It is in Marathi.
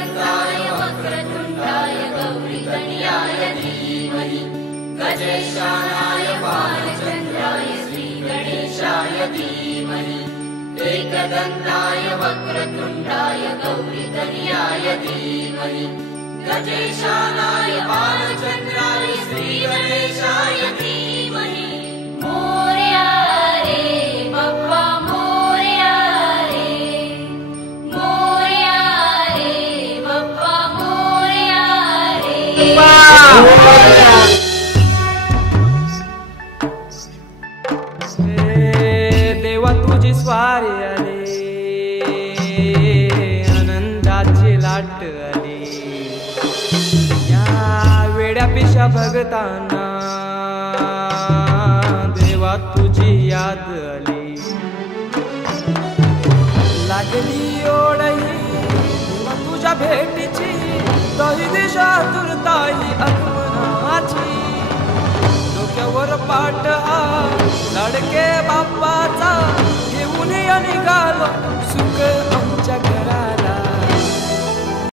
एकदन्ताय वक्रतुण्डाय गौरीतनयाय धीमहि गजेशानाय बालचन्द्राय श्रीगणेशाय धीमहि एकदन्ताय वक्रतुण्डाय गौरीतनयाय धीमहि गजेशानाय बालचन्द्राय श्रीगणेशाय धीमहि मोरया रे बप्पा मोरया रे बप्पा मोरया रे देवा तुझी स्वारी आली आनंदाची लाट आली या वेड्या पिशा भगताना देवा तुझी याद आली लागली ओढही देवा तुझ्या भेटीची दही दिशा तुरताई आगमनाची डोक्यावर पाट लाडके बाप्पाचा घेऊन निघालो सुख आमच्या घरात